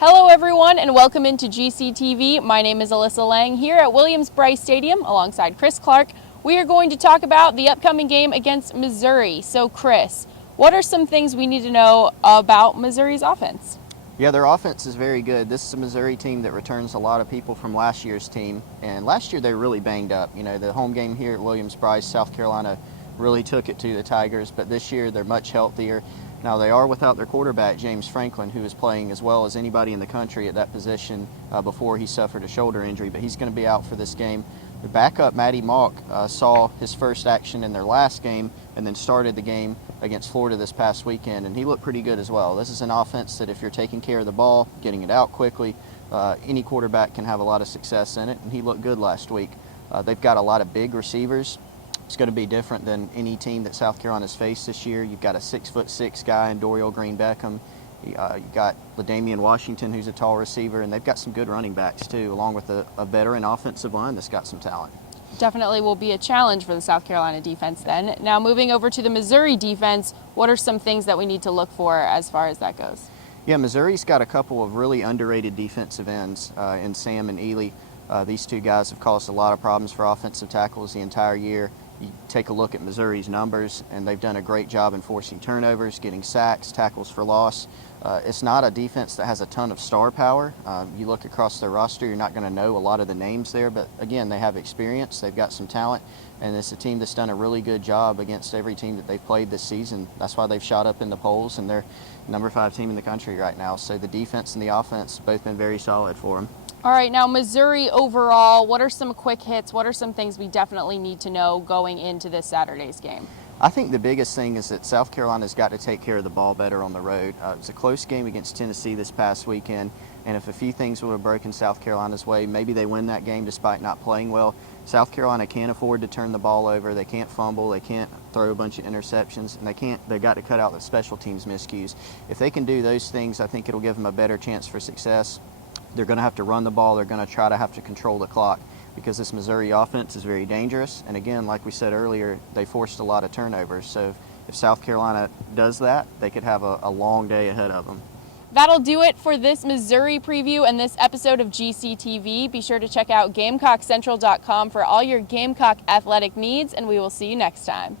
Hello everyone and welcome into GCTV. My name is Alyssa Lang here at Williams-Brice Stadium alongside Chris Clark. We are going to talk about the upcoming game against Missouri. So Chris, what are some things we need to know about Missouri's offense? Yeah, their offense is very good. This is a Missouri team that returns a lot of people from last year's team. And last year they were really banged up. You know, the home game here at Williams-Brice, South Carolina really took it to the Tigers, but this year they're much healthier. Now they are without their quarterback, James Franklin, who is playing as well as anybody in the country at that position before he suffered a shoulder injury, but he's going to be out for this game. The backup, Matty Mock, saw his first action in their last game and then started the game against Florida this past weekend, and he looked pretty good as well. This is an offense that if you're taking care of the ball, getting it out quickly, any quarterback can have a lot of success in it, and he looked good last week. They've got a lot of big receivers. It's going to be different than any team that South Carolina's faced this year. You've got a 6'6" guy in Dorial Green-Beckham. You've got LaDamian Washington, who's a tall receiver, and they've got some good running backs too, along with a veteran offensive line that's got some talent. Definitely will be a challenge for the South Carolina defense then. Now moving over to the Missouri defense, what are some things that we need to look for as far as that goes? Yeah, Missouri's got a couple of really underrated defensive ends in Sam and Ely. These two guys have caused a lot of problems for offensive tackles the entire year. You take a look at Missouri's numbers, and they've done a great job in forcing turnovers, getting sacks, tackles for loss. It's not a defense that has a ton of star power. You look across their roster, you're not going to know a lot of the names there, but again, they have experience, they've got some talent, and it's a team that's done a really good job against every team that they've played this season. That's why they've shot up in the polls, and they're number 5 team in the country right now. So the defense and the offense both been very solid for them. All right, now Missouri overall, what are some quick hits? What are some things we definitely need to know going into this Saturday's game? I think the biggest thing is that South Carolina's got to take care of the ball better on the road. It was a close game against Tennessee this past weekend, and if a few things would have broken South Carolina's way, maybe they win that game despite not playing well. South Carolina can't afford to turn the ball over. They can't fumble. They can't throw a bunch of interceptions, and they've got to cut out the special teams miscues. If they can do those things, I think it'll give them a better chance for success. They're going to have to run the ball. They're going to try to have to control the clock because this Missouri offense is very dangerous. And again, like we said earlier, they forced a lot of turnovers. So if South Carolina does that, they could have a long day ahead of them. That'll do it for this Missouri preview and this episode of GCTV. Be sure to check out GamecockCentral.com for all your Gamecock athletic needs, and we will see you next time.